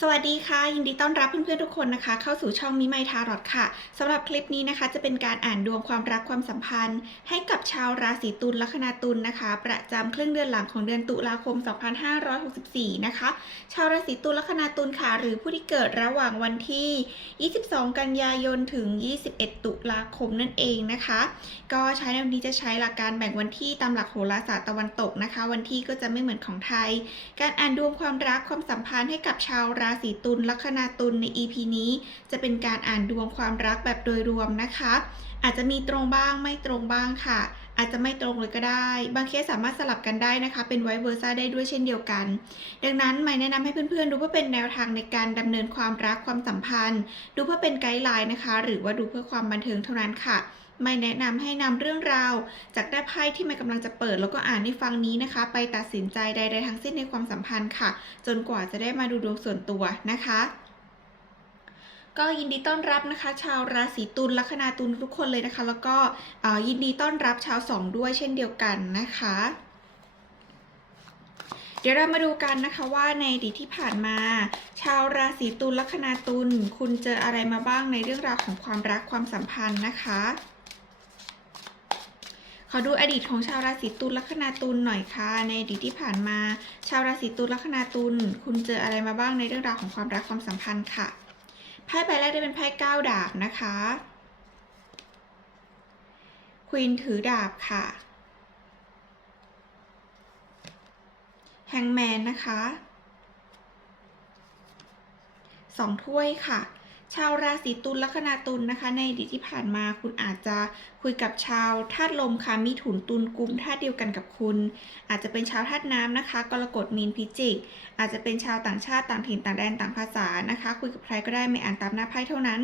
สวัสดีค่ะ ยินดีต้อนรับเพื่อนๆทุกคนนะคะ เข้าสู่ช่องมิไมทารอตค่ะสำหรับคลิปนี้นะคะ จะเป็นการอ่านดวงความรักความสัมพันธ์ ให้กับชาวราศีตุลลัคนาตุลนะคะ ประจำครึ่งเดือนหลังของเดือนตุลาคม 2564 นะคะ ชาวราศีตุลลัคนาตุลค่ะ หรือผู้ที่เกิดระหว่างวันที่ 22 กันยายนถึง 21 ตุลาคมนั่นเองนะคะ ก็ใช้ในวันนี้จะใช้หลักการแบ่งวันที่ตามหลักโหราศาสตร์ตะวันตกนะคะ วันที่ก็จะไม่เหมือนของไทย การอ่านดวงความรักความสัมพันธ์ให้กับชาวราศีตุลลัคนาตุลใน EP นี้จะเป็นการอ่านดวงความรักแบบโดยรวมนะคะ อาจจะมีตรงบ้างไม่ตรงบ้างค่ะ อาจจะไม่ตรงเลยก็ได้ บางเคสสามารถสลับกันได้นะคะ เป็นไวเวอร์ซ่าได้ด้วยเช่นเดียวกัน ดังนั้นไม่แนะนำให้เพื่อนๆ ดูเพื่อเป็นแนวทางในการดำเนินความรักความสัมพันธ์ ดูเพื่อเป็นไกด์ไลน์นะคะ หรือว่าดูเพื่อความบันเทิงเท่านั้นค่ะ ไม่แนะนำให้นำเรื่องราว จากได้ไพ่ที่ไม่กำลังจะเปิด แล้วก็อ่านในฟังนี้นะคะ ไปตัดสินใจใด ๆ ทั้งสิ้นในความสัมพันธ์ค่ะ จนกว่าจะได้มาดูดวงส่วนตัวนะคะก็ยินดีต้อนรับนะคะ ชาวราศีตุลลัคนาตุลทุกคนเลยนะคะ แล้วก็อ่อยินดีต้อนรับชาวสองด้วยเช่นเดียวกันนะคะ เดี๋ยวเรามาดูกันนะคะว่าในอดีตที่ผ่านมา ชาวราศีตุลลัคนาตุลคุณเจออะไรมาบ้างในเรื่องราวของความรักความสัมพันธ์นะคะ ขอดูอดีตของชาวราศีตุลลัคนาตุลหน่อยค่ะ ในอดีตที่ผ่านมา ชาวราศีตุลลัคนาตุลคุณเจออะไรมาบ้างในเรื่องราวของความรักความสัมพันธ์ค่ะ ไพ่ใบแรกได้เป็นไพ่เก้าดาบนะคะควีนถือดาบค่ะแฮงแมนนะคะสองถ้วยค่ะ ชาวราศีตุลลัคนาตุลนะคะ ในอดีตที่ผ่านมาคุณอาจจะคุยกับชาวธาตุลมค่ะมีถุนตุลกุมธาตุเดียวกันกับคุณ อาจจะเป็นชาวธาตุน้ำนะคะกรกฎมีนพิจิก อาจจะเป็นชาวต่างชาติต่างถิ่นต่างแดนต่างภาษานะคะ คุยกับใครก็ได้ไม่อ่านตามหน้าไพ่เท่านั้น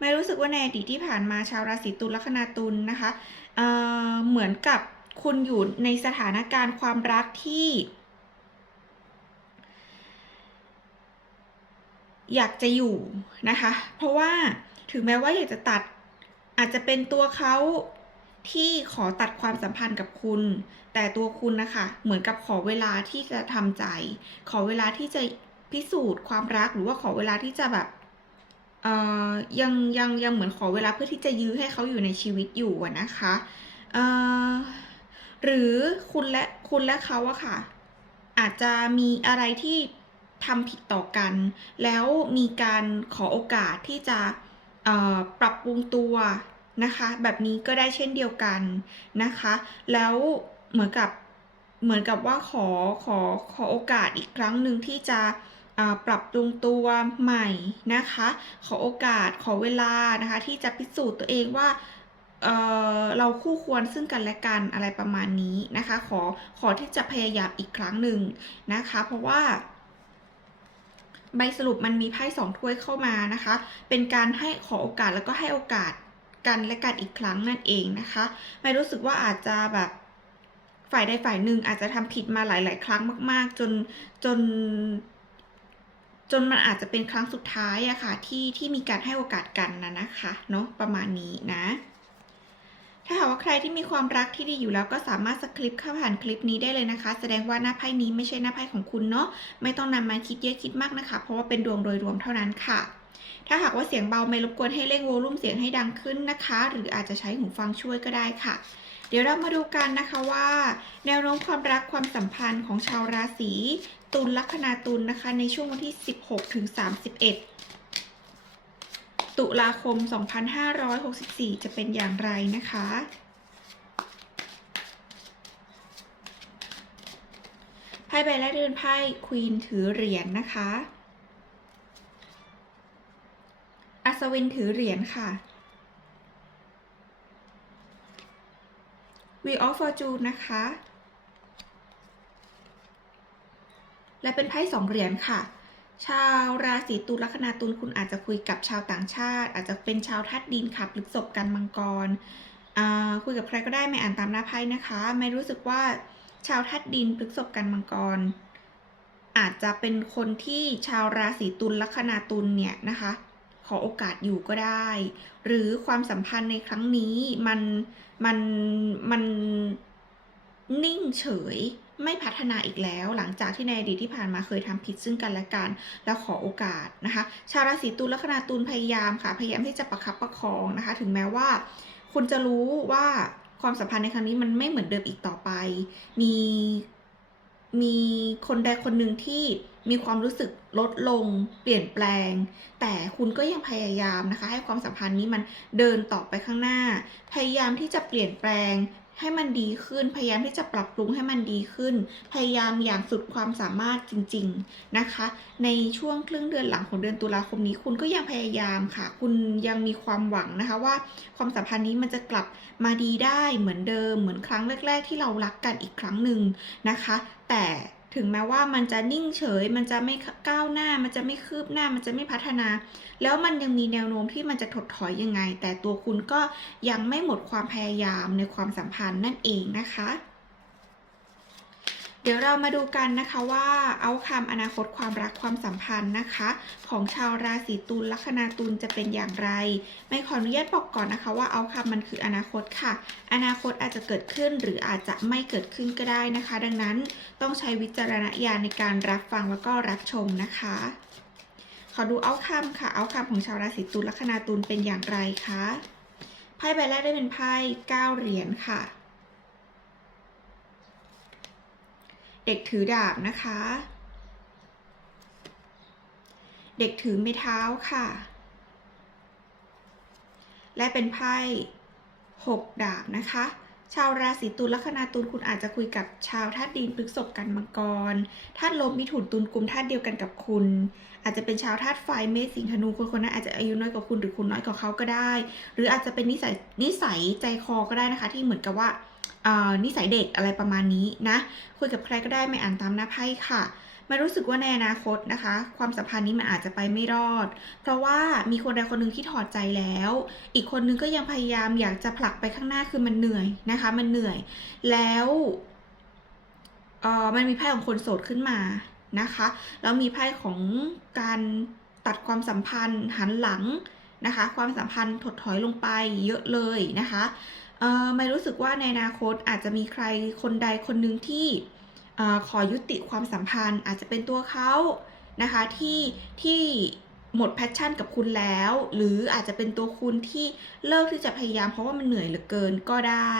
ไม่รู้สึกว่าในอดีตที่ผ่านมาชาวราศีตุลลัคนาตุลนะคะเเหมือนกับคุณอยู่ในสถานการณ์ความรักที่ อยากจะอยู่นะคะ เพราะว่าถึงแม้ว่าอยากจะตัดอาจจะเป็นตัวเขาที่ขอตัดความสัมพันธ์กับคุณ แต่ตัวคุณนะคะ เหมือนกับขอเวลาที่จะทำใจ ขอเวลาที่จะพิสูจน์ความรักหรือว่าขอเวลาที่จะแบบเออยังยังยังเหมือนขอเวลาเพื่อที่จะยื้อให้เขาอยู่ในชีวิตอยู่นะคะเออหรือคุณและคุณและเขาอะค่ะ อาจจะมีอะไรที่ ทำผิดต่อกัน แล้วมีการขอโอกาสที่จะปรับปรุงตัวนะคะ แบบนี้ก็ได้เช่นเดียวกันนะคะ แล้วเหมือนกับเหมือนกับว่าขอขอขอโอกาสอีกครั้งหนึ่งที่จะปรับปรุงตัวใหม่นะคะ ขอโอกาสขอเวลานะคะที่จะพิสูจน์ตัวเองว่าเเราคู่ควรซึ่งกันและกันอะไรประมาณนี้นะคะ ขอขอที่จะพยายามอีกครั้งหนึ่งนะคะ เพราะว่า ใบสรุปมันมีไพ่สองถ้วยเข้ามานะคะ เป็นการให้ขอโอกาสแล้วก็ให้โอกาสกันและกันอีกครั้งนั่นเองนะคะไม่รู้สึกว่าอาจจะแบบฝ่ายใดฝ่ายหนึ่งอาจจะทำผิดมาหลาย ๆ ครั้งมาก ๆ จนจน จนมันอาจจะเป็นครั้งสุดท้ายอะค่ะที่ที่มีการให้โอกาสกันนะนะคะเนาะประมาณนี้นะ ถ้าหากว่าใครที่มีความรักที่ดีอยู่แล้วก็สามารถสคริปต์เข้าผ่านคลิปนี้ได้เลยนะคะ แสดงว่าหน้าไพ่นี้ไม่ใช่หน้าไพ่ของคุณเนาะไม่ต้องนำมาคิดเยอะคิดมากนะคะ เพราะว่าเป็นดวงโดยรวมเท่านั้นค่ะ ถ้าหากว่าเสียงเบาไม่รบกวนให้เร่งโวลูมเสียงให้ดังขึ้นนะคะ หรืออาจจะใช้หูฟังช่วยก็ได้ค่ะเดี๋ยวเรามาดูกันนะคะว่า แนวโน้มความรักความสัมพันธ์ของชาวราศีตุลลัคนาตุลนะคะ ในช่วงวันที่ 16ถึง31 ตุลาคม 2564 จะเป็นอย่างไรนะคะ ไพ่ใบแรกเดินไพ่ควีนถือเหรียญนะคะ อัศวินถือเหรียญค่ะ w e e of Fortune นะคะ และเป็นไพ่สองเหรียญค่ะ ชาวราศีตุลลัคนาตุลคุณอาจจะคุยกับชาวต่างชาติ อาจจะเป็นชาวทัดดินค่ะพฤกษบกันมังกรคุยกับใครก็ได้ไม่อ่านตามหน้าไพ่นะคะ ไม่รู้สึกว่าชาวทัดดินพฤกษบกันมังกร อาจจะเป็นคนที่ชาวราศีตุลลัคนาตุลเนี่ยนะคะ ขอโอกาสอยู่ก็ได้ หรือความสัมพันธ์ในครั้งนี้มันมันมันนิ่งเฉย ไม่พัฒนาอีกแล้ว หลังจากที่ในอดีตที่ผ่านมาเคยทำผิดซึ่งกันและกัน แล้วขอโอกาสนะคะ ชาวราศีตุลลัคนาตุลพยายามค่ะ พยายามที่จะประคับประคองนะคะ ถึงแม้ว่า คุณจะรู้ว่าความสัมพันธ์ในครั้งนี้มันไม่เหมือนเดิมอีกต่อไป มีมีคนใดคนหนึ่งที่มีความรู้สึกลดลง เปลี่ยนแปลง แต่คุณก็ยังพยายามนะคะ ให้ความสัมพันธ์นี้มันเดินต่อไปข้างหน้า พยายามที่จะเปลี่ยนแปลง ให้มันดีขึ้น พยายามที่จะปรับปรุงให้มันดีขึ้น พยายามอย่างสุดความสามารถจริง ๆนะคะ ในช่วงครึ่งเดือนหลังของเดือนตุลาคมนี้คุณก็ยังพยายามค่ะ คุณยังมีความหวังนะคะว่าความสัมพันธ์นี้มันจะกลับมาดีได้เหมือนเดิม เหมือนครั้งแรก ๆ ที่เรารักกันอีกครั้งหนึ่งนะคะ แต่ ถึงแม้ว่ามันจะนิ่งเฉย มันจะไม่ก้าวหน้า มันจะไม่คืบหน้า มันจะไม่พัฒนา แล้วมันยังมีแนวโน้มที่มันจะถดถอยยังไง แต่ตัวคุณก็ยังไม่หมดความพยายามในความสัมพันธ์นั่นเองนะคะ เดี๋ยวเรามาดูกันนะคะว่าเอาคำอนาคตความรักความสัมพันธ์นะคะ ของชาวราศีตุลลัคนาตุลจะเป็นอย่างไร ไม่ขออนุญาตบอกก่อนนะคะว่าเอาคำมันคืออนาคตค่ะ อนาคตอาจจะเกิดขึ้นหรืออาจจะไม่เกิดขึ้นก็ได้นะคะ ดังนั้นต้องใช้วิจารณญาณในการรับฟังแล้วก็รับชมนะคะ ขอดูเอาคำค่ะเอาคำของชาวราศีตุลลัคนาตุลเป็นอย่างไรคะไพ่ใบแรกได้เป็นไพ่เก้าเหรียญค่ะ เด็กถือดาบนะคะ เด็กถือไม้เท้าค่ะ และเป็นไพ่หกดาบนะคะ ชาวราศีตุลลัคนาตุลคุณอาจจะคุยกับชาวธาตุดินพฤษภกันมังกรธาตุลมมิถุนตุลกุมธาตุเดียวกันกับคุณ อาจจะเป็นชาวธาตุไฟเมษสิงห์ธนูคนคนนั้นอาจจะอายุน้อยกว่าคุณหรือคุณน้อยกว่าเขาก็ได้ หรืออาจจะเป็นนิสัยนิสัยใจคอก็ได้นะคะ ที่เหมือนกับว่า นิสัยเด็กอะไรประมาณนี้นะคุยกับใครก็ได้ไม่อ่านตามหน้าไพ่ค่ะไม่รู้สึกว่าในอนาคตนะคะ ความสัมพันธ์นี้มันอาจจะไปไม่รอด เพราะว่ามีคนใดคนหนึ่งที่ถอดใจแล้ว อีกคนนึงก็ยังพยายามอยากจะผลักไปข้างหน้าคือมันเหนื่อยนะคะ มันเหนื่อย แล้วเออมันมีไพ่ของคนโสดขึ้นมานะคะแล้วมีไพ่ของการตัดความสัมพันธ์หันหลังนะคะ ความสัมพันธ์ถดถอยลงไปเยอะเลยนะคะ เออไม่รู้สึกว่าในอนาคตอาจจะมีใครคนใดคนหนึ่งที่อขอยุติความสัมพันธ์ อาจจะเป็นตัวเขานะคะที่ที่หมดแพชชั่นกับคุณแล้ว หรืออาจจะเป็นตัวคุณที่เลิกที่จะพยายามเพราะว่ามันเหนื่อยเหลือเกินก็ได้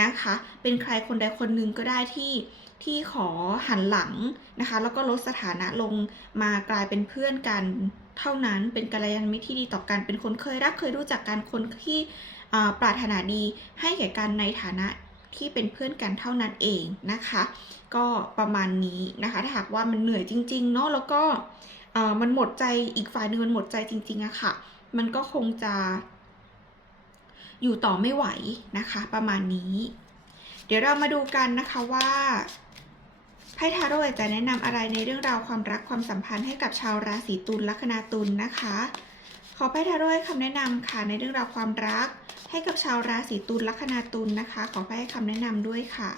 นะคะ เป็นใครคนใดคนหนึ่งก็ได้ที่ที่ขอหันหลังนะคะ แล้วก็ลดสถานะลงมากลายเป็นเพื่อนกันเท่านั้นเป็นกัลยาณมิตรที่ดีต่อกันเป็นคนเคยรักเคยรู้จักกันคนที่ ปรารถนาดีให้แก่กันในฐานะที่เป็นเพื่อนกันเท่านั้นเองนะคะ ก็ประมาณนี้นะคะถ้าหากว่ามันเหนื่อยจริง ๆ เนาะแล้วก็มันหมดใจอีกฝ่ายหนึ่งมันหมดใจจริงๆอะค่ะ มันก็คงจะอยู่ต่อไม่ไหวนะคะ ประมาณนี้ เดี๋ยวเรามาดูกันนะคะว่าไพ่ทาโร่จะแนะนำอะไรในเรื่องราวความรักความสัมพันธ์ให้กับชาวราศีตุลลัคนาตุลนะคะ อไพ่ทาโร่ให้คำแนะนำค่ะในเรื่องราวความรัก ให้กับชาวราศีตุลลัคนาตุลนะคะ ขอไพ่ให้คำแนะนำด้วยค่ะ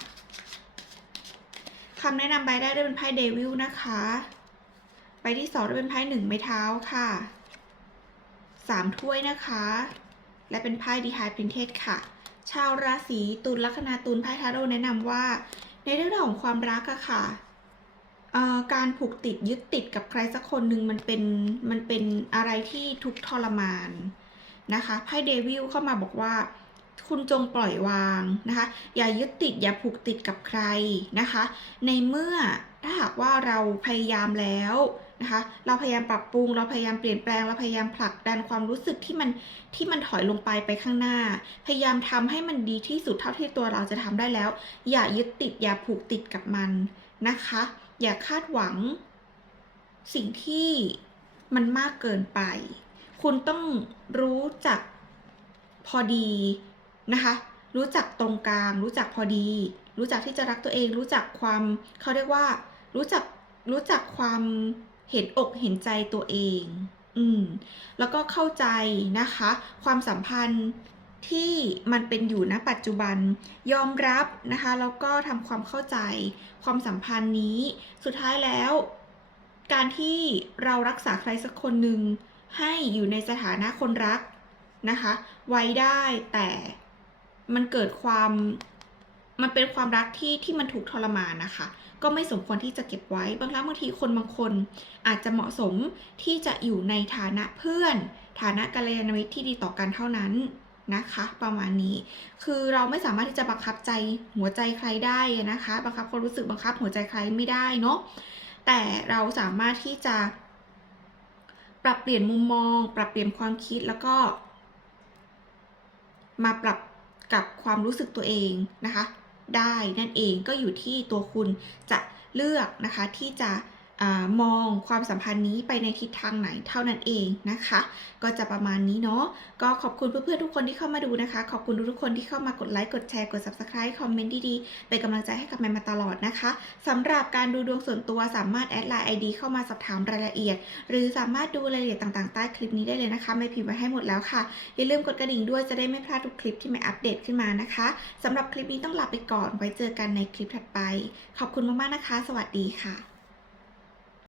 คำแนะนำใบแรกได้เป็นไพ่เดวิลนะคะใบที่สองได้เป็นไพ่หนึ่งไม้เท้าค่ะสามถ้วยนะคะ และเป็นไพ่ดีไฮพรินเทสค่ะ ชาวราศีตุลลัคนาตุลไพ่ทาโร่แนะนำว่า ในเรื่องราวของความรักอะค่ะ การผูกติดยึดติดกับใครสักคนหนึ่งมันเป็นมันเป็นอะไรที่ทุกทรมานนะคะไพ่เดวิลเข้ามาบอกว่า คุณจงปล่อยวางนะคะ อย่ายึดติดอย่าผูกติดกับใครนะคะ ในเมื่อถ้าหากว่าเราพยายามแล้วนะคะเราพยายามปรับปรุง เราพยายามเปลี่ยนแปลง เราพยายามผลักดันความรู้สึกที่มันที่มันถอยลงไปไปข้างหน้า พยายามทำให้มันดีที่สุดเท่าที่ตัวเราจะทำได้แล้ว อย่ายึดติดอย่าผูกติดกับมันนะคะ อย่าคาดหวัง สิ่งที่มันมากเกินไป คุณต้องรู้จักพอดีนะคะ รู้จักตรงกลาง รู้จักพอดี รู้จักที่จะรักตัวเอง รู้จักความเขาเรียกว่า รู้จักรู้จักความเห็นอกเห็นใจตัวเอง อืม แล้วก็เข้าใจนะคะ ความสัมพันธ์ ที่มันเป็นอยู่ณปัจจุบันยอมรับนะคะแล้วก็ทำความเข้าใจความสัมพันธ์นี้ สุดท้ายแล้ว การที่เรารักษาใครสักคนหนึ่งให้อยู่ในสถานะคนรักนะคะ ไว้ได้แต่มันเกิดความมันเป็นความรักที่ที่มันถูกทรมานนะคะ ก็ไม่สมควรที่จะเก็บไว้ บางครั้งบางทีคนบางคน อาจจะเหมาะสมที่จะอยู่ในฐานะเพื่อน ฐานะกัลยาณมิตรที่ดีต่อกันเท่านั้น นะคะ ประมาณนี้ คือเราไม่สามารถที่จะบังคับใจหัวใจใครได้นะคะ บังคับความรู้สึกบังคับหัวใจใครไม่ได้เนาะแต่เราสามารถที่จะ ปรับเปลี่ยนมุมมอง ปรับเปลี่ยนความคิดแล้วก็ มาปรับกับความรู้สึกตัวเองนะคะ ได้นั่นเองก็อยู่ที่ตัวคุณจะเลือกนะคะที่จะ มองความสัมพันธ์นี้ไปในทิศทางไหนเท่านั้นเองนะคะ ก็จะประมาณนี้เนาะก็ขอบคุณเพื่อนๆทุกคนที่เข้ามาดูนะคะ ขอบคุณทุกคนที่เข้ามากดไลค์กดแชร์กด subscribe คอมเมนต์ดีๆเป็นกำลังใจให้กับแมนมาตลอดนะคะสำหรับการดูดวงส่วนตัวสามารถแอดไลน์ ID เข้ามาสอบถามรายละเอียด หรือสามารถดูรายละเอียดต่างๆ ใต้คลิปนี้ได้เลยนะคะ ไม่พิมพ์ไว้ให้หมดแล้วค่ะอย่าลืมกดกระดิ่งด้วยจะได้ไม่พลาดทุกคลิปที่แม่อัปเดตขึ้นมานะคะสำหรับคลิปนี้ต้องลาไปก่อนไว้เจอกันในคลิปถัดไป ขอบคุณมากๆนะคะ สวัสดีค่ะ